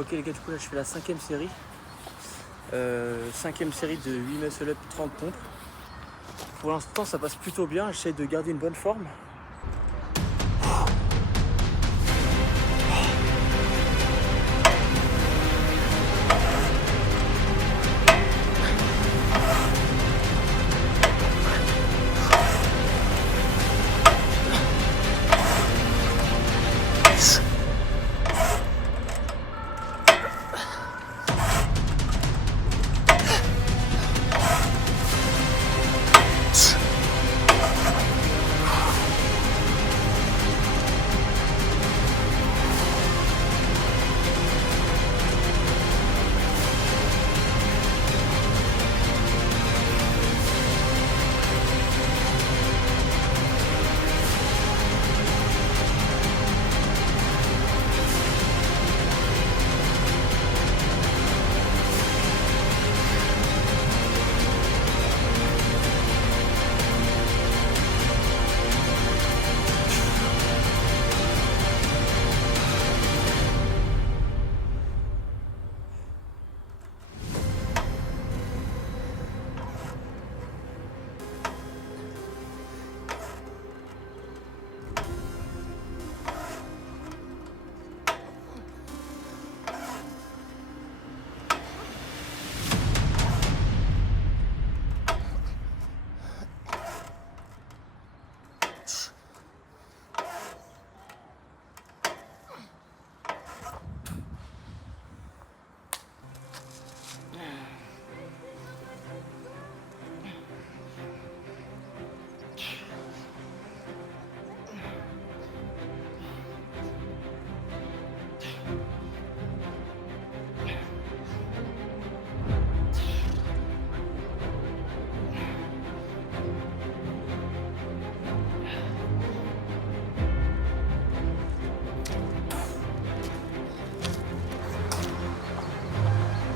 Ok les gars, du coup là je fais la cinquième série. Cinquième série de 8 muscle up 30 pompes. Pour l'instant ça passe plutôt bien, j'essaie de garder une bonne forme.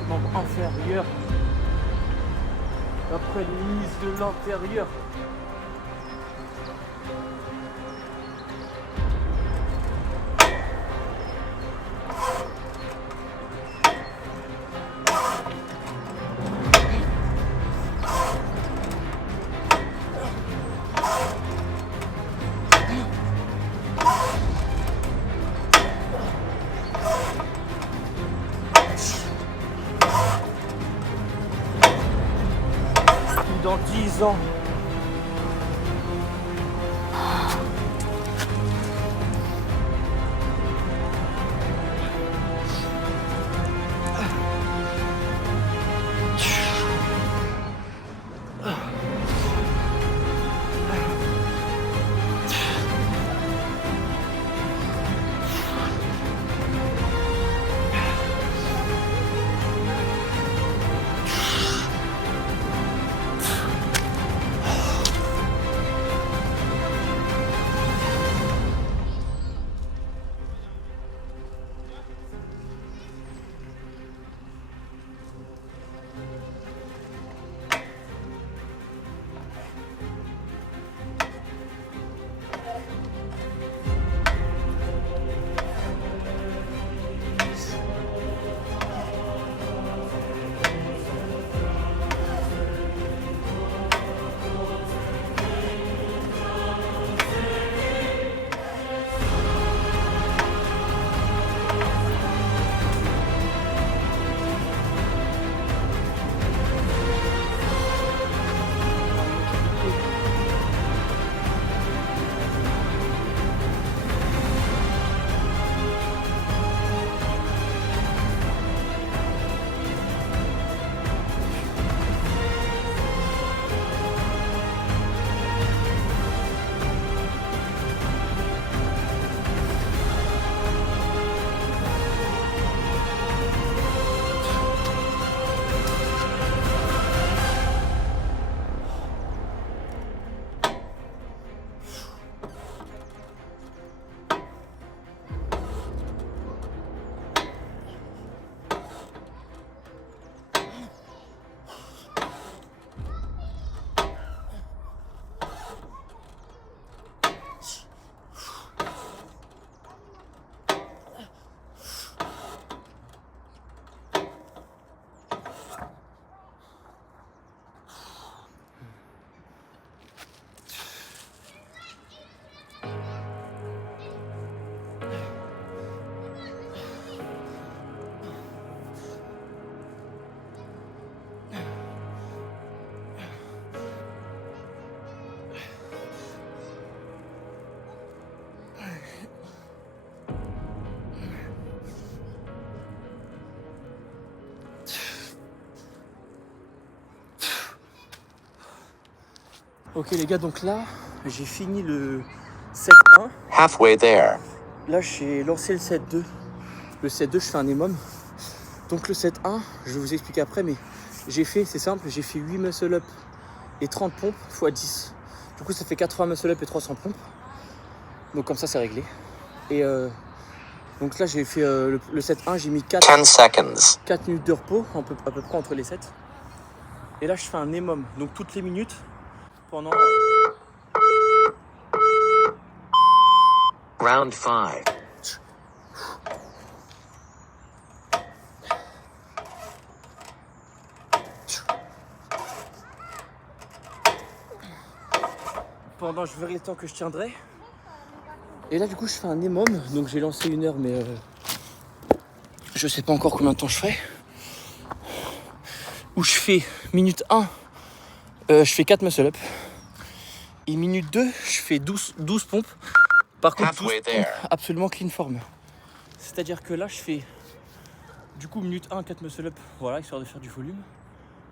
Membre inférieur. Après mise de l'intérieur. Dans 10 ans. Ok les gars, donc là, j'ai fini le set 1. Halfway there. Là, j'ai lancé le set 2. Le set 2, je fais un EMOM. Donc le set 1, je vais vous expliquer après, mais j'ai fait, c'est simple, j'ai fait 8 muscle-up et 30 pompes x 10. Du coup, ça fait 80 muscle-up et 300 pompes. Donc comme ça, c'est réglé. Et donc là, j'ai fait le set 1, j'ai mis 10 4 seconds. minutes de repos, à peu près entre les sets. Et là, je fais un EMOM, donc toutes les minutes, pendant... Round 5. Pendant, je verrai le temps que je tiendrai. Et là, du coup, je fais un EMOM, donc j'ai lancé 1 heure, mais je sais pas encore combien de temps je ferai. Où je fais minute 1, je fais 4 muscle-up. Et minute 2, je fais 12 pompes. Par contre, 12 pompes absolument clean form. C'est-à-dire que là, je fais du coup minute 1, 4 muscle-up, voilà, histoire de faire du volume,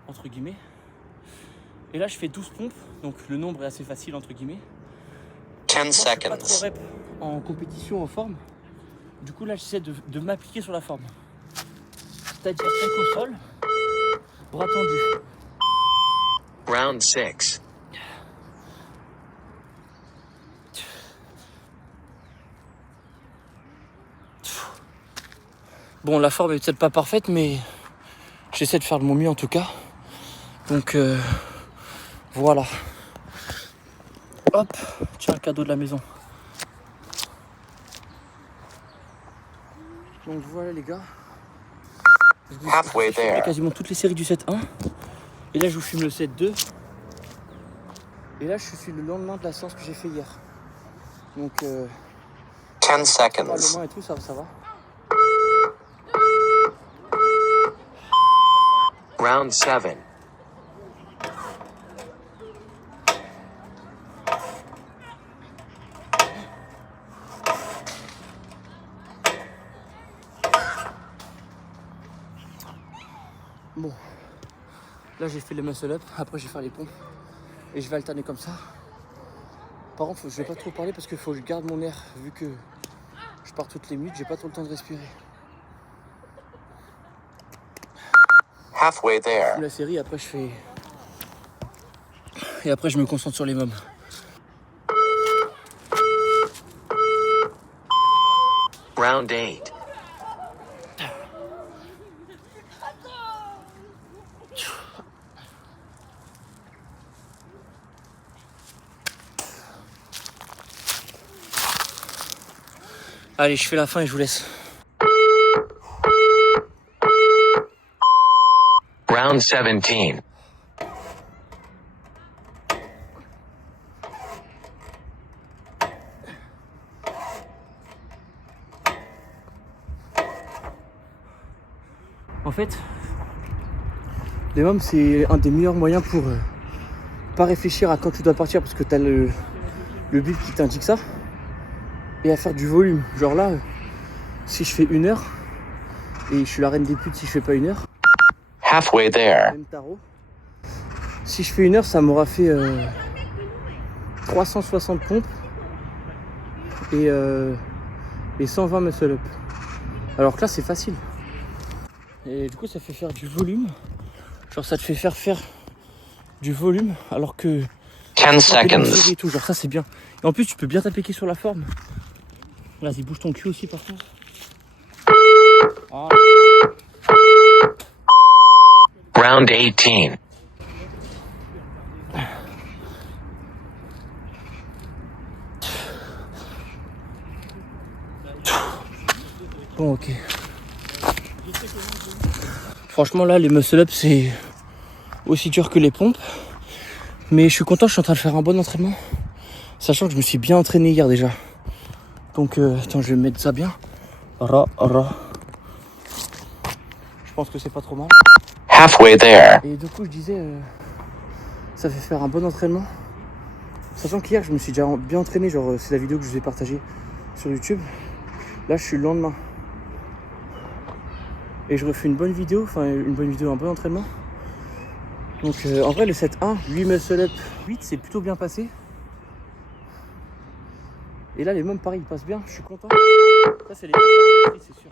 entre guillemets. Et là, je fais 12 pompes, donc le nombre est assez facile, entre guillemets. 10 Moi, je fais pas trop seconds. rep en compétition, en forme. Du coup, là, j'essaie de m'appliquer sur la forme. C'est-à-dire tête au sol, bras tendus. Round 6. Bon, la forme est peut-être pas parfaite, mais j'essaie de faire de mon mieux en tout cas. Donc voilà. Hop, tiens, le cadeau de la maison. Donc voilà les gars. Halfway J'ai fait there. quasiment toutes les séries du set 1. Et là je vous filme le set 2. Et là je suis le lendemain de la séance que j'ai fait hier. Donc 10 pas seconds. le main et tout, ça va. Round 7. Bon. Là j'ai fait les muscle up, après je vais faire les pompes. Et je vais alterner comme ça. Par contre, je vais pas trop parler parce qu'il faut que je garde mon air. Vu que je pars toutes les minutes, j'ai pas trop le temps de respirer. Halfway there. La série, après je fais... Et après je me concentre sur les mômes. Round 8. Allez, je fais la fin et je vous laisse. Round 17. En fait, les mômes, c'est un des meilleurs moyens pour pas réfléchir à quand tu dois partir parce que tu as le but qui t'indique ça. Et à faire du volume. Genre là, si je fais 1 heure, et je suis la reine des putes si je fais pas 1 heure. Halfway there. Même tarot. Si je fais 1 heure, ça m'aura fait 360 pompes et 120 muscle up. Alors que là, c'est facile. Et du coup, ça fait faire du volume. Genre, ça te fait faire du volume alors que 10 seconds. et tout. Genre, ça, c'est bien. Et en plus, tu peux bien t'appliquer sur la forme. Vas-y, bouge ton cul aussi, par contre. Ah. Round 18. Bon, ok. Franchement, là, les muscle-up, c'est aussi dur que les pompes. Mais je suis content, je suis en train de faire un bon entraînement. Sachant que je me suis bien entraîné hier déjà. Donc, attends, je vais mettre ça bien. Je pense que c'est pas trop mal. Halfway there. Et du coup, je disais, ça fait faire un bon entraînement. Sachant qu'hier, je me suis déjà bien entraîné. Genre, c'est la vidéo que je vous ai partagée sur YouTube. Là, je suis le lendemain. Et je refais une bonne vidéo, un bon entraînement. Donc en vrai le set 1, 8 muscle up 8 c'est plutôt bien passé. Et là les mômes pareil ils passent bien, je suis content. Ça c'est les c'est sûr.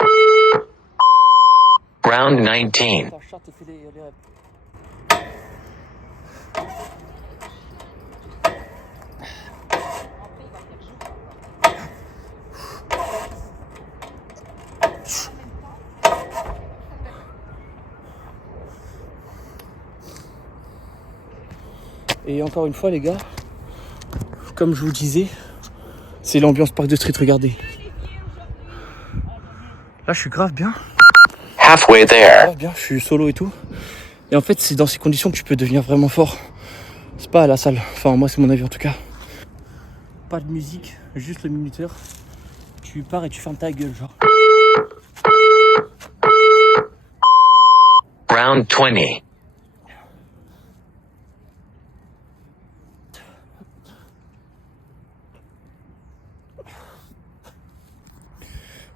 Round 19. Attends, Char te fait les reps. Et encore une fois les gars, comme je vous disais, c'est l'ambiance parc de street, regardez. Là je suis grave bien. Halfway there. Grave bien, je suis solo et tout. Et en fait c'est dans ces conditions que tu peux devenir vraiment fort. C'est pas à la salle, enfin moi c'est mon avis en tout cas. Pas de musique, juste le minuteur. Tu pars et tu fermes ta gueule genre. Round 20.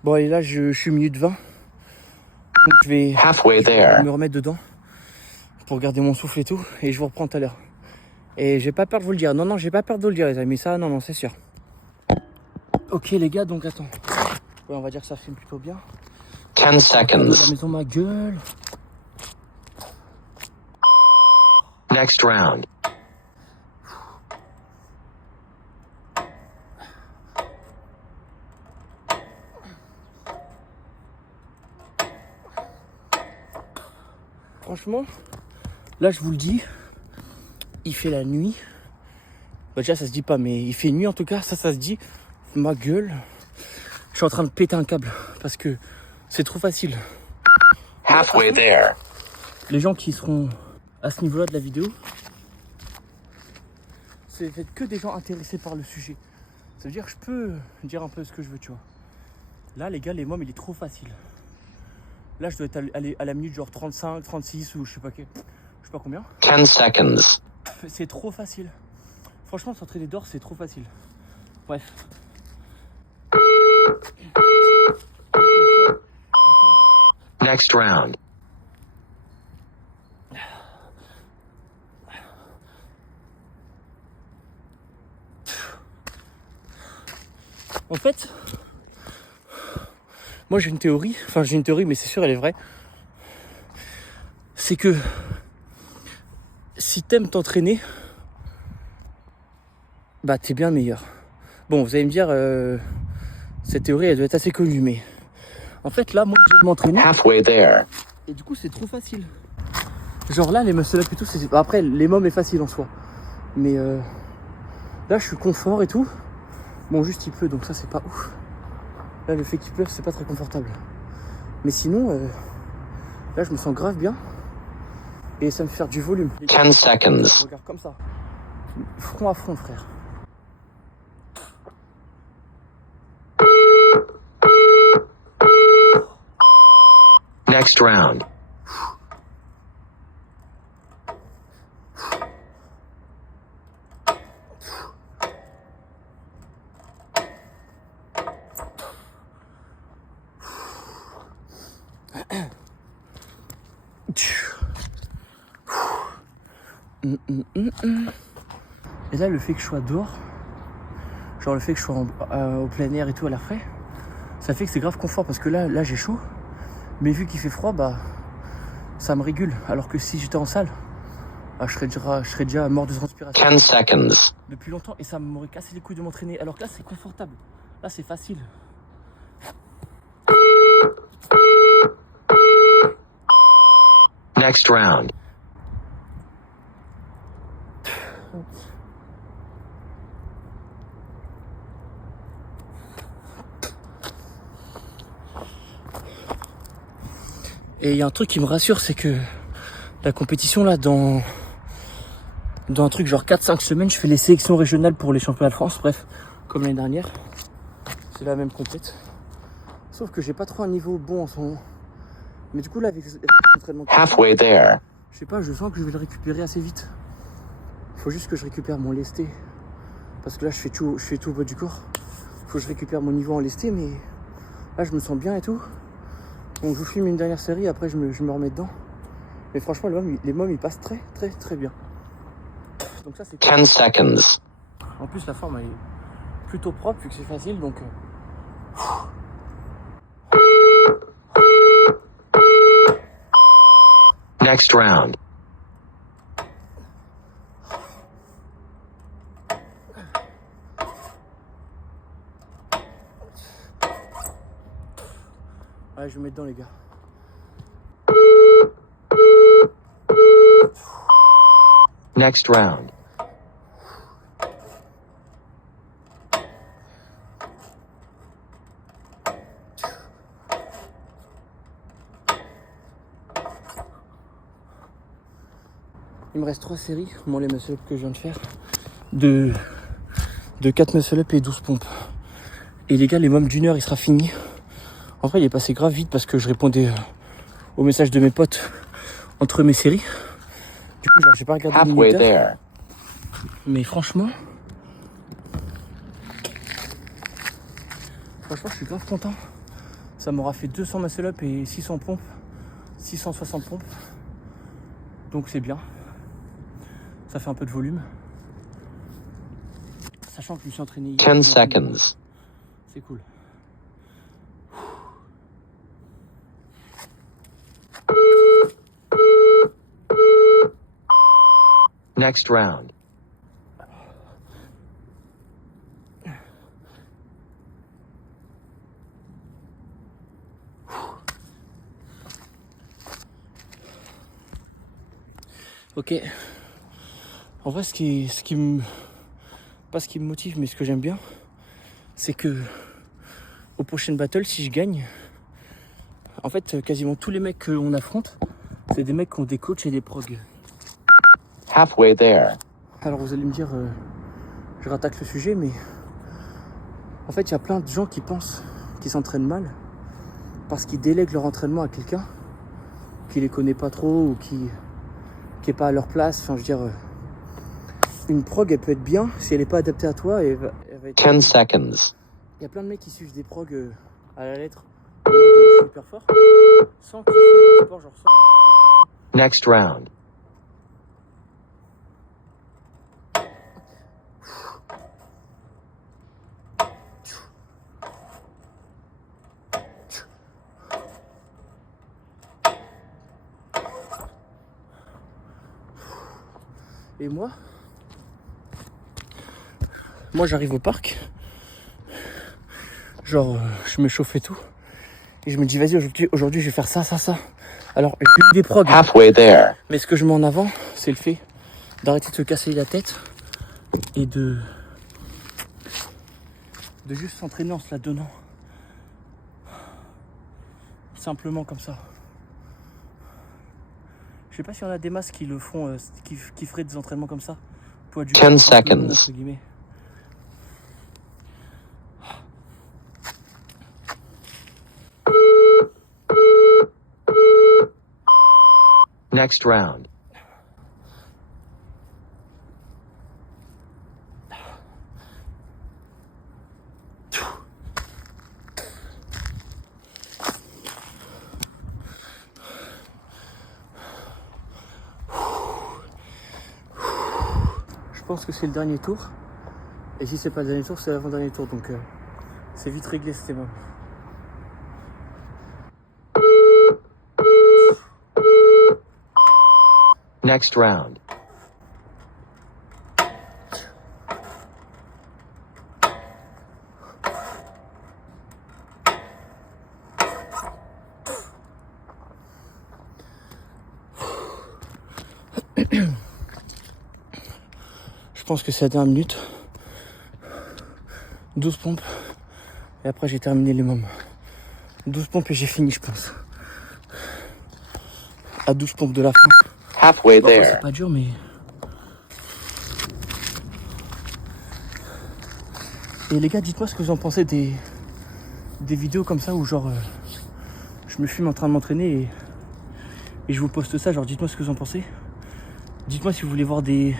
Bon allez là je suis minute 20. Donc je vais Halfway there. me remettre dedans pour garder mon souffle et tout. Et je vous reprends tout à l'heure. Et j'ai pas peur de vous le dire. Non, j'ai pas peur de vous le dire les amis. Ça non, c'est sûr. Ok les gars, donc attends. Ouais, on va dire que ça filme plutôt bien. 10 La seconds. maison ma gueule. Next round. Franchement, là je vous le dis, il fait la nuit. Bah déjà ça se dit pas, mais il fait nuit en tout cas, ça se dit. Ma gueule. Je suis en train de péter un câble parce que c'est trop facile. Halfway there. Les gens qui seront à ce niveau-là de la vidéo, c'est que des gens intéressés par le sujet. Ça veut dire que je peux dire un peu ce que je veux, tu vois. Là les gars, les mômes il est trop facile. Là je dois être allé à la minute genre 35, 36 ou je sais pas combien. 10 seconds. C'est trop facile. Franchement s'entraîner dehors c'est trop facile. Bref. Next round. En fait, moi j'ai une théorie, mais c'est sûr elle est vraie. C'est que si t'aimes t'entraîner, bah t'es bien meilleur. Bon, vous allez me dire, cette théorie elle doit être assez connue, mais en fait là moi j'aime m'entraîner. Halfway there. Et du coup c'est trop facile. Genre là les muscle up et tout, c'est... Après les mômes est facile en soi. Mais là je suis confort et tout. Bon juste il pleut donc ça c'est pas ouf. Là le fait qu'il pleuve c'est pas très confortable. Mais sinon là je me sens grave bien. Et ça me fait faire du volume. 10 seconds. Regarde comme ça. Front à front frère. Next round. Et là le fait que je sois dehors, genre le fait que je sois au plein air et tout à l'air frais, ça fait que c'est grave confort parce que là j'ai chaud, mais vu qu'il fait froid bah ça me régule, alors que si j'étais en salle, bah, je serais déjà mort de transpiration 10 seconds. depuis longtemps et ça m'aurait cassé les couilles de m'entraîner, alors que là c'est confortable, là c'est facile. Next round. Et il y a un truc qui me rassure, c'est que la compétition là, dans un truc genre 4-5 semaines, je fais les sélections régionales pour les championnats de France, bref, comme l'année dernière. C'est la même compète. Sauf que j'ai pas trop un niveau bon en ce moment. Mais du coup là, avec l'entraînement, Halfway there. je sais pas, je sens que je vais le récupérer assez vite. Faut juste que je récupère mon lesté. Parce que là, je fais tout au bas du corps. Faut que je récupère mon niveau en lesté, mais là, je me sens bien et tout. Donc je vous filme une dernière série, après je me remets dedans. Mais franchement, les mômes, ils passent très, très, très bien. Donc ça, c'est cool. 10 seconds. En plus, la forme, elle est plutôt propre, vu que c'est facile, donc... Next round. Ouais, je vais mettre dedans, les gars. Next round. Il me reste 3 séries, moi les muscle-up que je viens de faire, de 4 muscle-up et 12 pompes. Et les gars, les mômes d'une heure, il sera fini. En vrai, il est passé grave vite parce que je répondais aux messages de mes potes entre mes séries. Du coup, genre, j'ai pas regardé le Halfway minuteur. there. Mais franchement, je suis grave content. Ça m'aura fait 200 muscle-up et 600 pompes, 660 pompes. Donc c'est bien. Ça fait un peu de volume. Sachant que je me suis entraîné hier. 10 seconds. C'est cool. Next round. Ok. En vrai, ce qui me... Pas ce qui me motive, mais ce que j'aime bien, c'est que aux prochaines battles, si je gagne, en fait, quasiment tous les mecs qu'on affronte, c'est des mecs qui ont des coachs et des progs. Halfway there. Alors vous allez me dire, je rattaque le sujet, mais en fait, il y a plein de gens qui pensent qu'ils s'entraînent mal parce qu'ils délèguent leur entraînement à quelqu'un qui les connaît pas trop ou qui est pas à leur place. Enfin, je veux dire, une prog, elle peut être bien si elle est pas adaptée à toi. Et elle va être... 10 seconds. Il y a plein de mecs qui suivent des progs à la lettre, en mode je suis hyper fort, sans kiffer leur sport, genre sans kiffer ce qu'ils font. Next round. Et moi j'arrive au parc, genre je me chauffe et tout, et je me dis vas-y, aujourd'hui je vais faire ça. Alors j'ai eu des progs, Halfway there. mais ce que je mets en avant, c'est le fait d'arrêter de se casser la tête et de juste s'entraîner en se la donnant. Simplement comme ça. Je sais pas s'il y en a des masses qui le font, qui feraient des entraînements comme ça. Poids du 10 corps, seconds. entre guillemets. Next round. Je pense que c'est le dernier tour. Et si c'est pas le dernier tour, c'est l'avant-dernier tour. Donc c'est vite réglé ce thème. Next round. Je pense que c'est la dernière minute. 12 pompes. Et après j'ai terminé les mômes. 12 pompes et j'ai fini, je pense. À 12 pompes de la fin. Halfway Bon, après, there. c'est pas dur, mais... Et les gars, dites-moi ce que vous en pensez des vidéos comme ça où genre... je me filme en train de m'entraîner et je vous poste ça. Genre, dites-moi ce que vous en pensez. Dites-moi si vous voulez voir des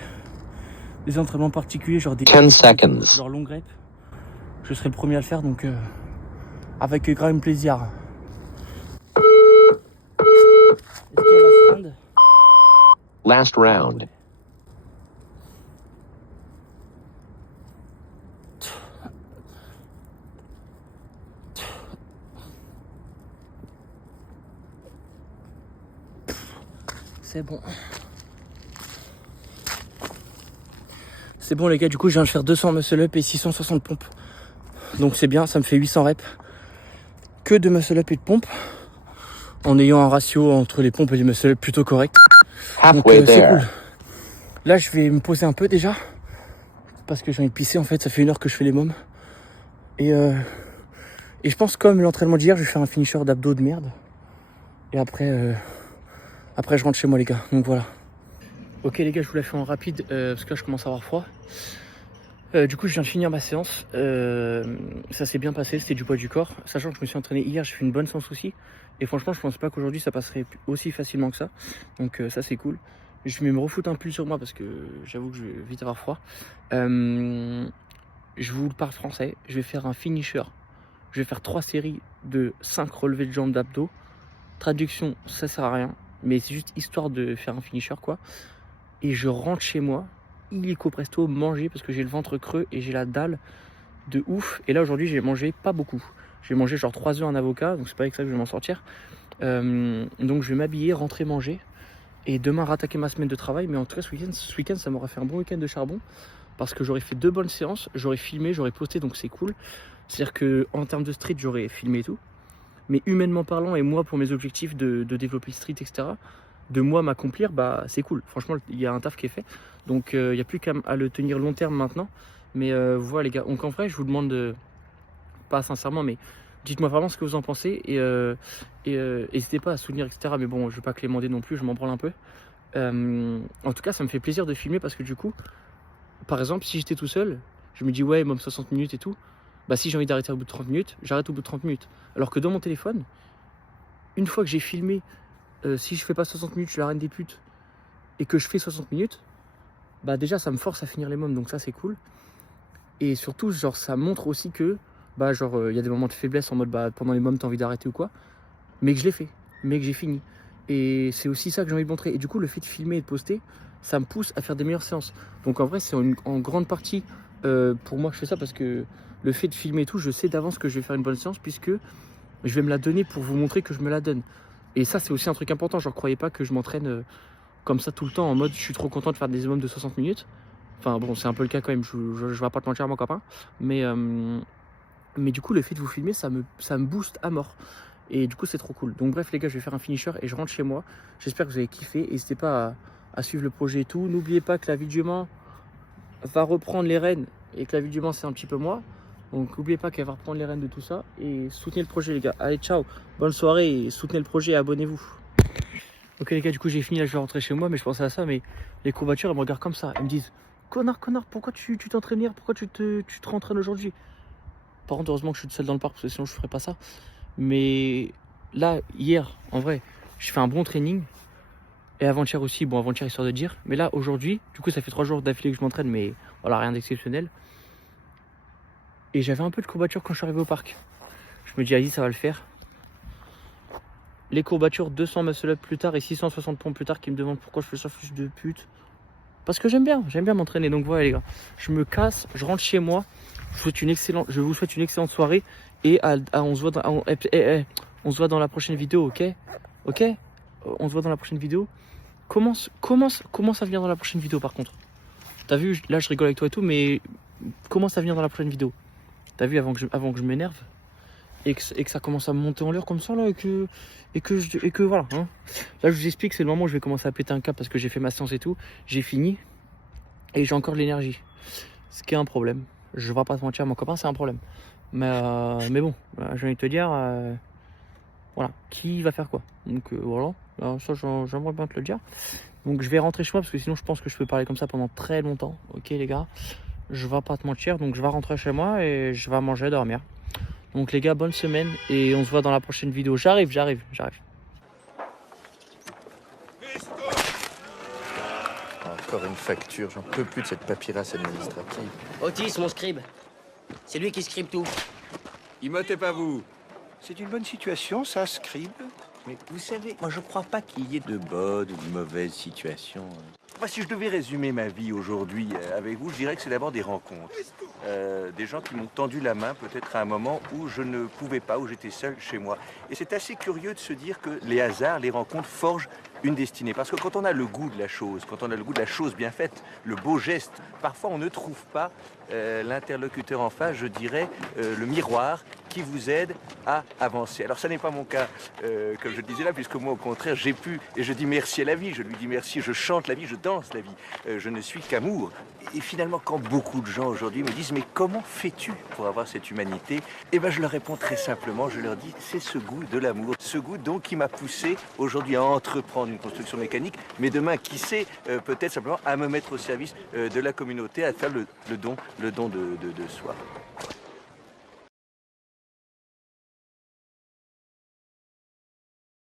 entraînements particuliers, genre des 10 seconds. genre long rep. Je serai le premier à le faire, donc avec grand plaisir. Est-ce qu'il y a last round? Last round. C'est bon. C'est bon les gars, du coup je viens de faire 200 muscle up et 660 pompes. Donc c'est bien, ça me fait 800 reps. Que de muscle up et de pompes. En ayant un ratio entre les pompes et les muscle up plutôt correct. Donc Halfway c'est there. cool. Là je vais me poser un peu déjà. Parce que j'ai envie de pisser en fait, ça fait 1 heure que je fais les mômes. Et je pense comme l'entraînement d'hier, je vais faire un finisher d'abdos de merde. Et après je rentre chez moi les gars, donc voilà. Ok les gars, je vous la fais en rapide parce que là je commence à avoir froid. Du coup je viens de finir ma séance. Ça s'est bien passé, c'était du poids du corps. Sachant que je me suis entraîné hier, j'ai fait une bonne séance aussi. Et franchement je pense pas qu'aujourd'hui ça passerait aussi facilement que ça. Donc ça c'est cool. Je vais me refoutre un pull sur moi parce que j'avoue que je vais vite avoir froid. Je vous parle français, je vais faire un finisher. Je vais faire 3 séries de 5 relevés de jambes d'abdos. Traduction, ça sert à rien. Mais c'est juste histoire de faire un finisher quoi. Et je rentre chez moi, illico presto, manger parce que j'ai le ventre creux et j'ai la dalle de ouf. Et là aujourd'hui j'ai mangé pas beaucoup. J'ai mangé genre 3 œufs, un avocat, donc c'est pas avec ça que je vais m'en sortir. Donc je vais m'habiller, rentrer manger. Et demain rattaquer ma semaine de travail. Mais en tout cas ce week-end ça m'aura fait un bon week-end de charbon. Parce que j'aurais fait 2 bonnes séances, j'aurais filmé, j'aurais posté, donc c'est cool. C'est-à-dire qu'en termes de street j'aurais filmé et tout. Mais humainement parlant et moi pour mes objectifs de développer le street, etc., de moi m'accomplir, bah c'est cool. Franchement, il y a un taf qui est fait. Donc il n'y a plus qu'à le tenir long terme maintenant. Mais voilà les gars, donc en vrai je vous demande, pas sincèrement, mais dites-moi vraiment ce que vous en pensez. Et n'hésitez pas à soutenir, etc. Mais bon, je ne vais pas clémenter non plus, je m'en branle un peu. En tout cas, ça me fait plaisir de filmer parce que du coup, par exemple, si j'étais tout seul, je me dis ouais, même 60 minutes et tout. Bah si j'ai envie d'arrêter au bout de 30 minutes, j'arrête au bout de 30 minutes. Alors que dans mon téléphone, une fois que j'ai filmé, si je fais pas 60 minutes, je suis la reine des putes, et que je fais 60 minutes, bah déjà ça me force à finir les mômes, donc ça c'est cool. Et surtout, genre ça montre aussi que, bah genre y a des moments de faiblesse en mode bah pendant les mômes t'as envie d'arrêter ou quoi, mais que je l'ai fait, mais que j'ai fini. Et c'est aussi ça que j'ai envie de montrer. Et du coup le fait de filmer et de poster, ça me pousse à faire des meilleures séances. Donc en vrai c'est en grande partie pour moi que je fais ça parce que le fait de filmer et tout, je sais d'avance que je vais faire une bonne séance puisque je vais me la donner pour vous montrer que je me la donne. Et ça c'est aussi un truc important, genre croyez pas que je m'entraîne comme ça tout le temps en mode je suis trop content de faire des mômes de 60 minutes. Enfin bon, c'est un peu le cas quand même, je vais pas te mentir mon copain. Mais du coup le fait de vous filmer ça me booste à mort. Et du coup c'est trop cool. Donc bref les gars, je vais faire un finisher et je rentre chez moi. J'espère que vous avez kiffé. N'hésitez pas à suivre le projet et tout. N'oubliez pas que la vie du Mans va reprendre les rênes et que la vie du Mans c'est un petit peu moi. Donc n'oubliez pas qu'elle va reprendre les rênes de tout ça. Et soutenez le projet les gars. Allez ciao, bonne soirée et soutenez le projet et abonnez-vous. Ok les gars, du coup j'ai fini, là je vais rentrer chez moi. Mais je pensais à ça, mais les courbatures elles me regardent comme ça. Elles me disent connard, pourquoi tu t'entraînes hier? Pourquoi tu te rentraînes aujourd'hui? Par contre heureusement que je suis tout seul dans le parc parce que sinon je ferais pas ça. Mais là hier en vrai je fais un bon training. Et avant-hier aussi, bon avant-hier histoire de dire. Mais là aujourd'hui, du coup ça fait 3 jours d'affilée que je m'entraîne. Mais voilà, rien d'exceptionnel. Et j'avais un peu de courbatures quand je suis arrivé au parc. Je me dis vas-y ça va le faire. Les courbatures, 200 muscle up plus tard et 660 pompes plus tard, qui me demandent pourquoi je fais ça, fils de pute. Parce que j'aime bien m'entraîner. Donc voilà les gars, je me casse, je rentre chez moi. Je vous souhaite une excellente soirée. Et on se voit on se voit dans la prochaine vidéo, ok? Ok? On se voit dans la prochaine vidéo. Commence à venir dans la prochaine vidéo par contre. T'as vu, là je rigole avec toi et tout, mais commence à venir dans la prochaine vidéo. T'as vu, avant que je m'énerve et que ça commence à me monter en l'air comme ça là, et que voilà hein. Là je vous explique, c'est le moment où je vais commencer à péter un câble parce que j'ai fait ma séance et tout, j'ai fini et j'ai encore de l'énergie, ce qui est un problème. Je vais pas te mentir mon copain, c'est un problème, mais bon, j'ai envie de te dire voilà, qui va faire quoi. Donc voilà, alors, ça j'aimerais bien te le dire. Donc je vais rentrer chez moi parce que sinon je pense que je peux parler comme ça pendant très longtemps. Ok les gars, je vais pas te mentir, donc je vais rentrer chez moi et je vais manger, dormir. Donc les gars, bonne semaine et on se voit dans la prochaine vidéo. J'arrive. Encore une facture, j'en peux plus de cette paperasse administrative. Otis, mon scribe. C'est lui qui scribe tout. Imhotez pas vous. C'est une bonne situation, ça, scribe. Mais vous savez, moi je crois pas qu'il y ait de bonnes ou de mauvaises situations. Moi, si je devais résumer ma vie aujourd'hui avec vous, je dirais que c'est d'abord des rencontres. Des gens qui m'ont tendu la main peut-être à un moment où je ne pouvais pas, où j'étais seul chez moi. Et c'est assez curieux de se dire que les hasards, les rencontres forgent une destinée. Parce que quand on a le goût de la chose, quand on a le goût de la chose bien faite, le beau geste, parfois on ne trouve pas l'interlocuteur en face, je dirais, le miroir qui vous aide à avancer. Alors ça n'est pas mon cas, comme je le disais là, puisque moi au contraire j'ai pu, et je dis merci à la vie, je lui dis merci, je chante la vie, je danse la vie, je ne suis qu'amour. Et finalement quand beaucoup de gens aujourd'hui me disent mais comment fais-tu pour avoir cette humanité? Eh bien je leur réponds très simplement, je leur dis c'est ce goût de l'amour, ce goût donc qui m'a poussé aujourd'hui à entreprendre une construction mécanique, mais demain qui sait peut-être simplement à me mettre au service de la communauté, à faire le don de soi.